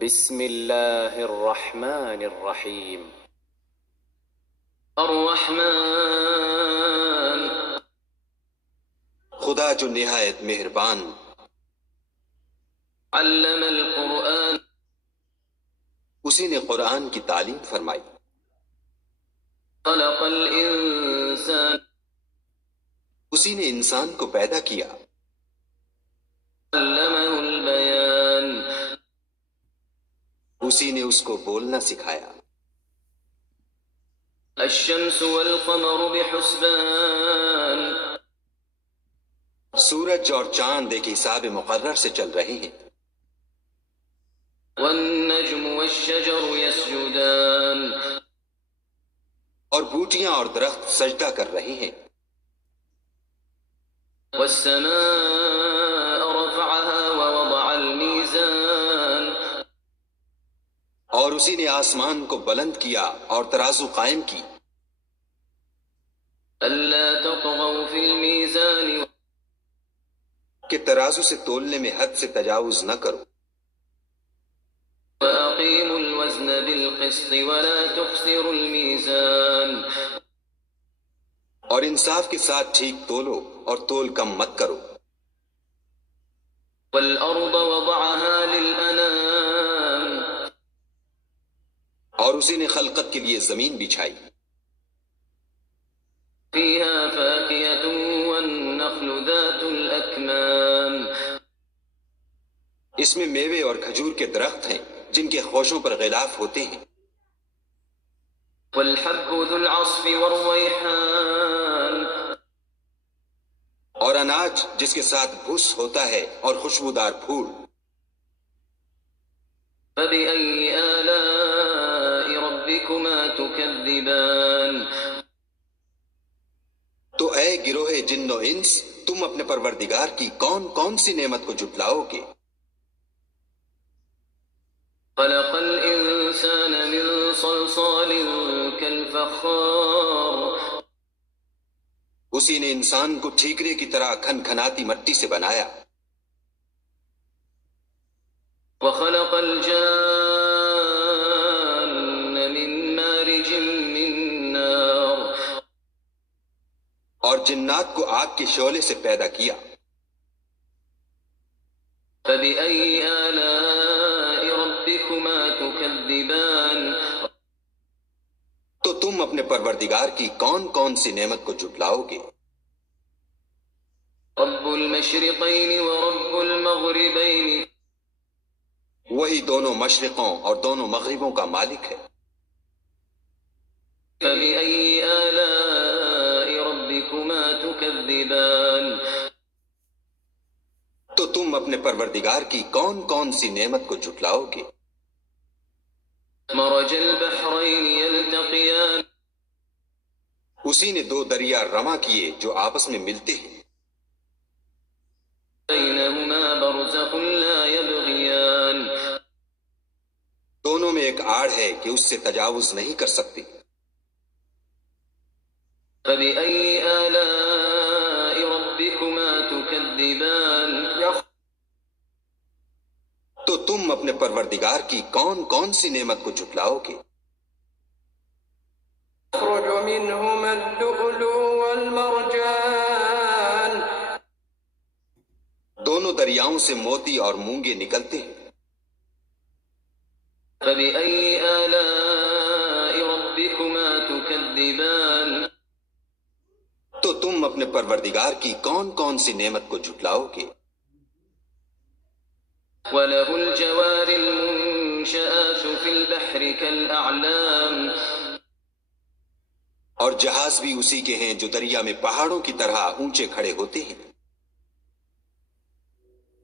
بسم الله الرحمن الرحيم. الرحمن خدا جو نہایت مہربان، علم القرآن اسی نے قرآن کی تعلیم فرمائی، خلق الإنسان اسی نے انسان کو پیدا کیا، علمه البيان اسی نے اس کو بولنا سکھایا۔ الشمس والقمر بحسبان سورج اور چاند ایک حساب مقرر سے چل رہے ہیں، والنجم والشجر يسجدان اور بوٹیاں اور درخت سجدہ کر رہے ہیں، والسماء رفعها ووضع الميزان اور اسی نے آسمان کو بلند کیا اور ترازو قائم کی، ألا تطغوا في الميزان کہ ترازو سے تولنے میں حد سے تجاوز نہ کرو، وأقيموا الوزن بالقسط ولا تخسروا الميزان اور انصاف کے ساتھ ٹھیک تولو اور تول کم مت کرو، والأرض وضعها للأنام اور اسی نے خلقت کے لیے زمین بچھائی، فيها فاكهة والنخل ذات الأكمام اس میں میوے اور کھجور کے درخت ہیں جن کے خوشوں پر غلاف ہوتے ہیں، والحب ذو العصف والريحان اور اناج جس کے ساتھ بھس ہوتا ہے اور خوشبودار پھول، فبأي آلاء ربكما تكذبان تو اے گروہ جن و انس، تم اپنے پروردگار کی کون کون سی نعمت کو جھٹلاؤ گے؟ خلق الإنسان من صلصال كالفخار اسی نے انسان کو ٹھیکرے کی طرح کھنکھناتی مٹی سے بنایا، وخلق الجان من مارج من نار اور جنات کو آگ کے شعلے سے پیدا کیا، فبأي آلاء ربكما تكذبان تو تم اپنے پروردگار کی کون کون سی نعمت کو جھٹلاؤ گے؟ رب المشرقين ورب المغربين وہی دونوں مشرقوں اور دونوں مغربوں کا مالک ہے، فبأي آلاء ربكما تكذبان تو تم اپنے پروردگار کی کون کون سی نعمت کو جھٹلاؤ گے؟ مرج البحرين يلتقيان اسی نے دو دریا رواں کیے جو آپس میں ملتے ہیں، بينهما برزخ لا يبغيان دونوں میں ایک آڑ ہے کہ اس سے تجاوز نہیں کر سکتے، فبأي آلاء ربكما تكذبان تو تم اپنے پروردگار کی کون کون سی نعمت کو جھٹلاؤ گے؟ يخرج منهما اللؤلؤ والمرجان دونوں دریاؤں سے موتی اور مونگے نکلتے ہیں، فبأي آلاء ربكما تكذبان تو تم اپنے پروردگار کی کون کون سی نعمت کو جھٹلاؤ گے؟ وله الجوار المنشآت في البحر كالأعلام اور جہاز بھی اسی کے ہیں جو دریا میں پہاڑوں کی طرح اونچے کھڑے ہوتے ہیں،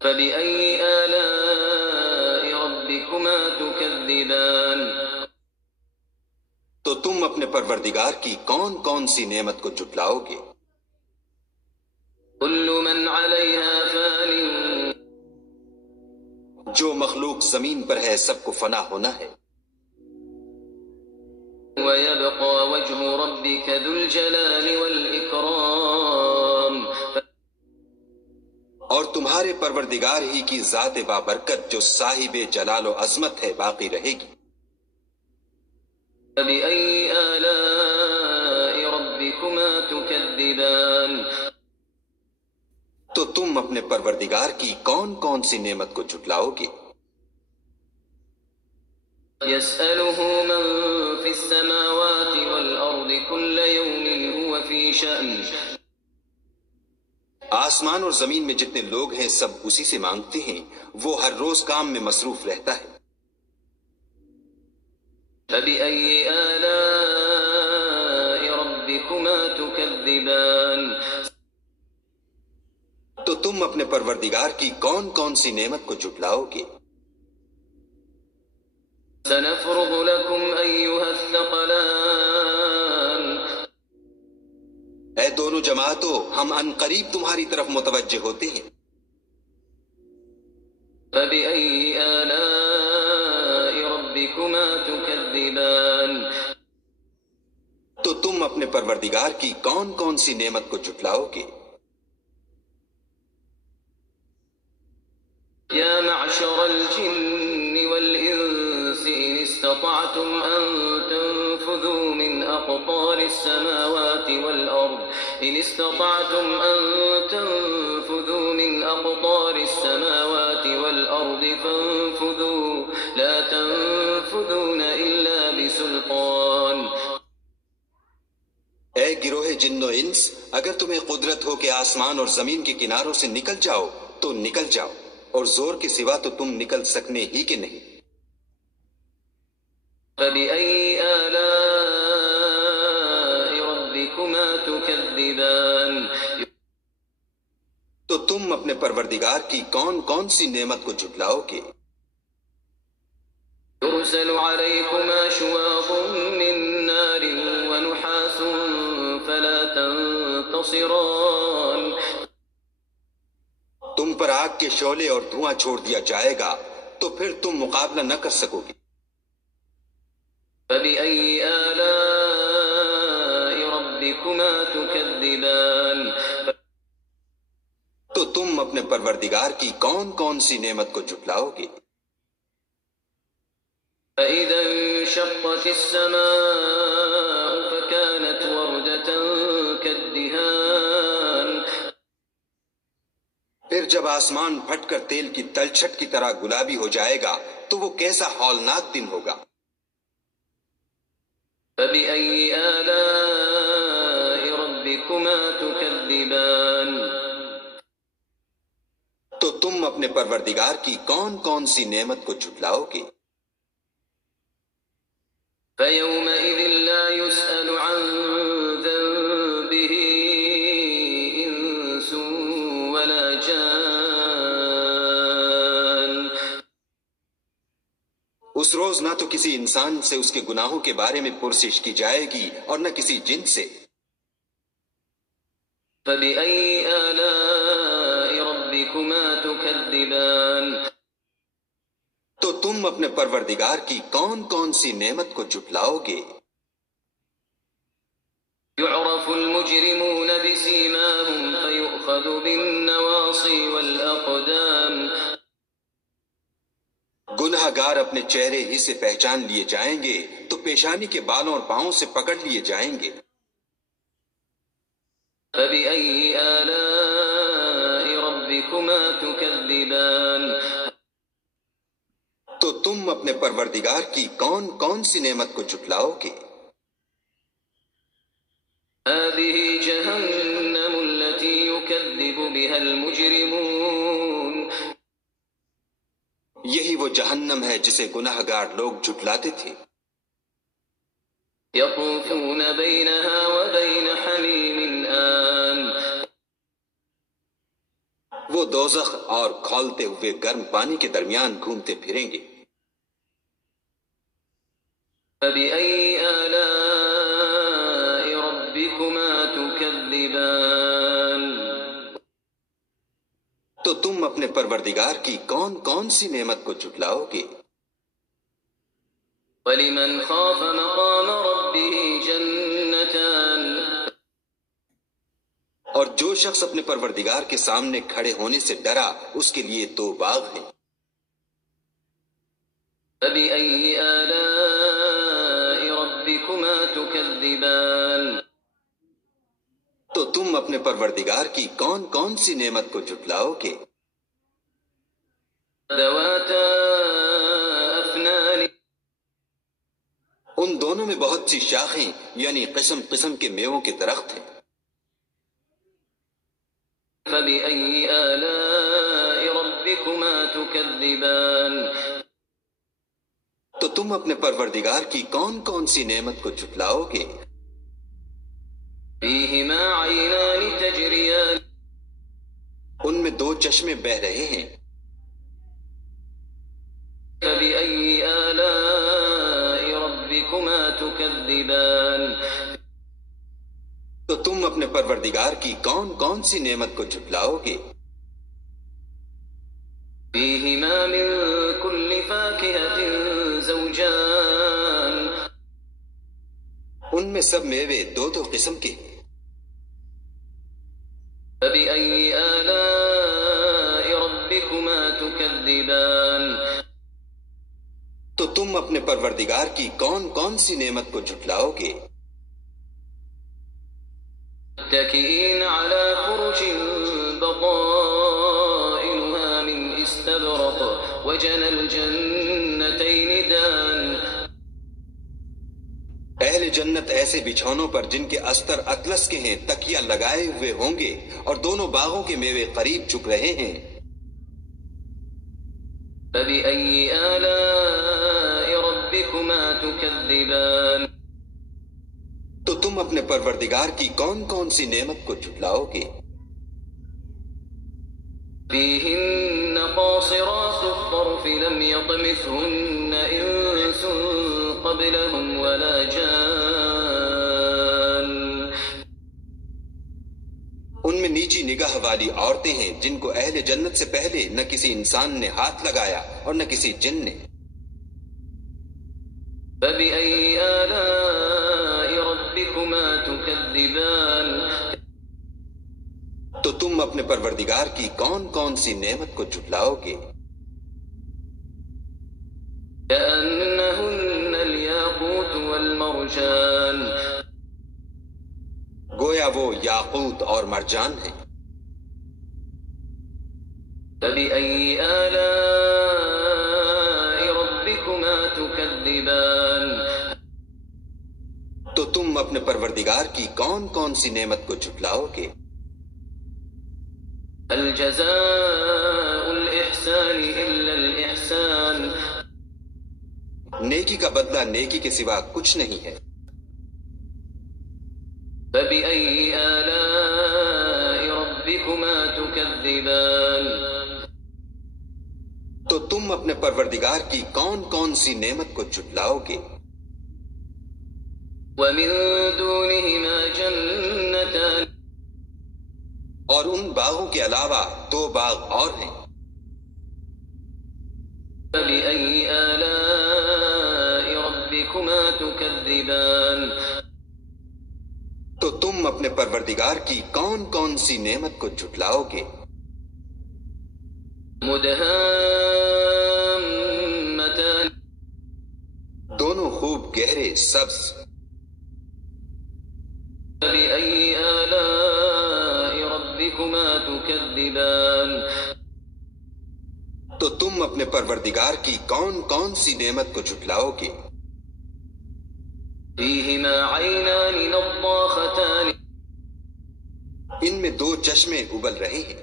فبأي آلاء ربكما تكذبان تو تم اپنے پروردگار کی کون کون سی نعمت کو جھٹلاؤ گے؟ كل من عليها فان جو مخلوق زمین پر ہے سب کو فنا ہونا ہے، ويبقى وجه ربك ذو الجلال والإكرام اور تمہارے پروردگار ہی کی ذات بابرکت جو صاحب جلال و عظمت ہے باقی رہے گی۔ فبأي آلاء ربكما تكذبان تو تم اپنے پروردگار کی کون کون سی نعمت کو جھٹلاؤ گے؟ يسأله من في السماوات والأرض كل يوم هو في شأن آسمان اور زمین میں جتنے لوگ ہیں سب اسی سے مانگتے ہیں، وہ ہر روز کام میں مصروف رہتا ہے۔ فبأي آلاء ربكما تكذبان تو تم اپنے پروردگار کی کون کون سی نعمت کو جھٹلاؤ گے؟ سنفرغ لكم أيها الثقلان اے دونوں جماعتوں، ہم ان قریب تمہاری طرف متوجہ ہوتے ہیں۔ فبأي آلاء ربكما تكذبان تو تم اپنے پروردگار کی کون کون سی نعمت کو جھٹلاؤ گے؟ يا معشر الجن والإنس إن استطعتم أن تنفذوا من أقطار السماوات والأرض إن استطعتم أن تنفذوا من أقطار السماوات والأرض فانفذوا لا تنفذون إلا بسلطان اے گروہ جن و انس، اگر تمہیں قدرت ہو کہ آسمان اور زمین کے کناروں سے نکل جاؤ تو نکل جاؤ، اور زور کے سوا تو تم نکل سکنے ہی کے نہیں۔ فبأي آلاء ربكما تكذبان تو تم اپنے پروردگار کی کون کون سی نعمت کو جھٹلاؤ گے؟ يرسل عليكما شواظ من نار ونحاس فلا تنتصران تم پر آگ کے شعلے اور دھواں چھوڑ دیا جائے گا تو پھر تم مقابلہ نہ کر سکو گے۔ فبأي آلاء ربكما تكذبان تو تم اپنے پروردگار کی کون کون سی نعمت کو جھٹلاؤ گے؟ فإذا انشقت السماء فكانت وردة كالدهان پھر جب آسمان پھٹ کر تیل کی تلچھٹ کی طرح گلابی ہو جائے گا تو وہ کیسا ہولناک دن ہوگا۔ فبأي آلاء ربكما تكذبان تو تم اپنے پروردگار کی کون کون سی نعمت کو جھٹلاؤ گے؟ فيومئذ لا يسأل عن ذنبه إنس ولا جان اس روز نہ تو کسی انسان سے اس کے گناہوں کے بارے میں پرسش کی جائے گی اور نہ کسی جن سے۔ فبأي آلاء ربكما تكذبان تو تم اپنے پروردگار کی کون کون سی نعمت کو جھٹلاؤ گے؟ يعرف المجرمون بسيماهم فيؤخذ بالنواصي والأقدام گناہ گار اپنے چہرے ہی سے پہچان لیے جائیں گے تو پیشانی کے بالوں اور پاؤں سے پکڑ لیے جائیں گے۔ فبأي آلاء ربكما تكذبان تو تم اپنے پروردگار کی کون کون سی نعمت کو جھٹلاؤ گے؟ هذه جهنم التي يكذب بها المجرمون یہی وہ جہنم ہے جسے گناہ گار لوگ جھٹلاتے تھے۔ يطوفون بينها وبين حميم آن وہ دوزخ اور کھولتے ہوئے گرم پانی کے درمیان گھومتے پھریں گے۔ فبأي آلاء ربكما تكذبان تو تم اپنے پروردگار کی کون کون سی نعمت کو جھٹلاؤ گے؟ ولمن خاف مقام ربه جنتان اور جو شخص اپنے پروردگار کے سامنے کھڑے ہونے سے ڈرا اس کے لیے 2 باغ ہیں۔ فبأي آلاء ربكما تكذبان تو تم اپنے پروردگار کی کون کون سی نعمت کو جھٹلاؤ گے؟ ذواتا أفنان ان دونوں میں بہت سی شاخیں یعنی قسم قسم کے میووں کے درخت ہیں۔ فبأي آلاء ربكما تكذبان تو تم اپنے پروردگار کی کون کون سی نعمت کو جھٹلاؤ گے؟ فيهما عينان تجريان ان میں 2 چشمے بہ رہے ہیں۔ فبأي آلاء ربكما تكذبان تو تم اپنے پروردگار کی کون کون سی نعمت کو جھٹلاؤ گے؟ فيهما من كل فاكهة زوجان ان میں سب میوے 2 قسم کے ہیں۔ فبأي آلاء ربكما تكذبان تو تم اپنے پروردگار کی کون کون سی نعمت کو جھٹلاؤ گے؟ متكئين على فرش بطائنها من استبرق وجنى الجنتين دان اہل جنت ایسے بچھونوں پر جن کے استر اطلس کے ہیں تکیہ لگائے ہوئے ہوں گے اور دونوں باغوں کے میوے قریب جھک رہے ہیں۔ فبأي آلاء ربكما تكذبان تو تم اپنے پروردگار کی کون کون سی نعمت کو جھٹلاؤ گے؟ فيهن قاصرات الطرف لم يطمثهن إنس قبلهم ولا جان ان میں نیچی نگاہ والی عورتیں ہیں جن کو اہل جنت سے پہلے نہ کسی انسان نے ہاتھ لگایا اور نہ کسی جن نے۔ فبأي آلاء ربكما تكذبان تو تم اپنے پروردگار کی کون کون سی نعمت کو جھٹلاؤ گے؟ كأنهن الياقوت والمرجان گویا وہ یاقوت اور مرجان ہیں۔ فبأي آلاء ربكما تكذبان تو تم اپنے پروردگار کی کون کون سی نعمت کو جھٹلاؤ گے؟ هل جزاء الإحسان إلا الإحسان نیکی کا بدلہ نیکی کے سوا کچھ نہیں ہے۔ فبأي آلاء ربكما تكذبان تو تم اپنے پروردگار کی کون کون سی نعمت کو جھٹلاؤ گے؟ ومن دونهما جنتان اور ان باغوں کے علاوہ 2 باغ اور ہیں۔ فبأي آلاء ربكما تكذبان تو تم اپنے پروردگار کی کون کون سی نعمت کو جھٹلاؤ گے؟ مدهامتان دونوں خوب گہرے سبز۔ فبأي آلاء ربكما تكذبان تو تم اپنے پروردگار کی کون کون سی نعمت کو جھٹلاؤ گے؟ فيهما عينان نضاختان ان میں 2 چشمے ابل رہے ہیں۔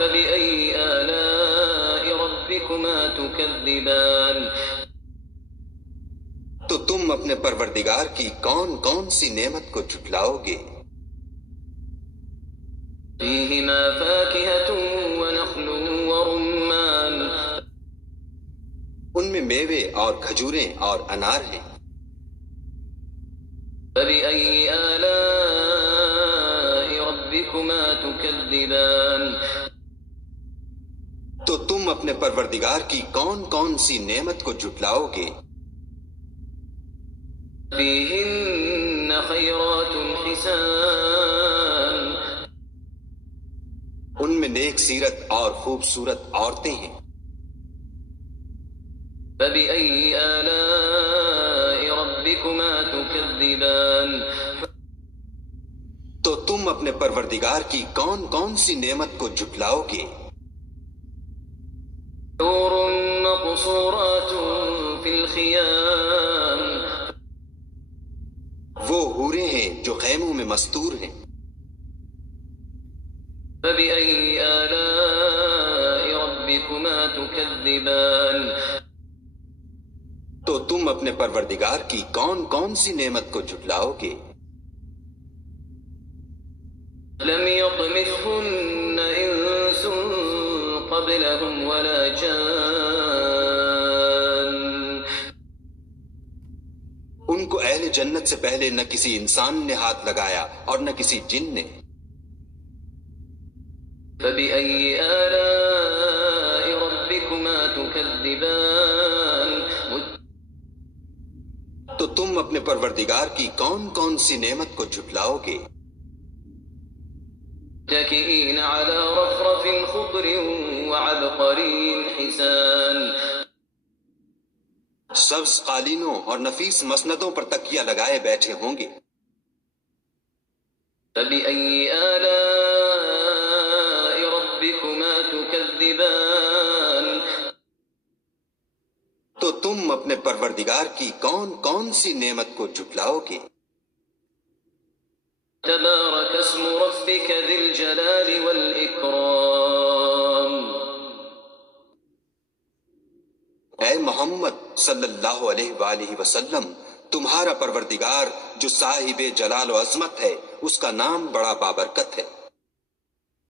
فبأي آلاء ربكما تكذبان تو تم اپنے پروردگار کی کون کون سی نعمت کو جھٹلاؤ گے؟ فيهما فاكهة ونخل ورمان ان میں میوے اور کھجوریں اور انار ہیں۔ فبأي آلاء ربكما تكذبان تو تم اپنے پروردگار کی کون کون سی نعمت کو جھٹلاؤ گے؟ فيهن خيرات حسان ان میں نیک سیرت اور خوبصورت عورتیں ہیں. فبأي آلاء ربكما تكذبان تو تم اپنے پروردگار کی کون کون سی نعمت کو جھٹلاؤ گے؟ حور مقصورات في الخيام وہ حوریں ہیں جو خیموں میں مستور ہیں. فبأي آلاء ربكما تكذبان تو تم اپنے پروردگار کی کون کون سی نعمت کو جھٹلاؤ گے؟ لم يطمثهن إنس قبلهم ولا جان ان کو اہل جنت سے پہلے نہ کسی انسان نے ہاتھ لگایا اور نہ کسی جن نے. فبأي آلاء ربكما تكذبان تو تم اپنے پروردگار کی کون کون سی نعمت کو جھٹلاؤ گے؟ متكئين على رفرف خضر وعبقري حسان سبز قالینوں اور نفیس مسندوں پر تکیہ لگائے بیٹھے ہوں گے. فبأي آلاء ربكما تكذبان تو تم اپنے پروردگار کی کون کون سی نعمت کو جھٹلاؤ گے؟ تبارك اسم ربك ذي الجلال والإكرام اے محمد صلی اللہ علیہ وآلہ وسلم، تمہارا پروردگار جو صاحب جلال و عظمت ہے، اس کا نام بڑا بابرکت ہے.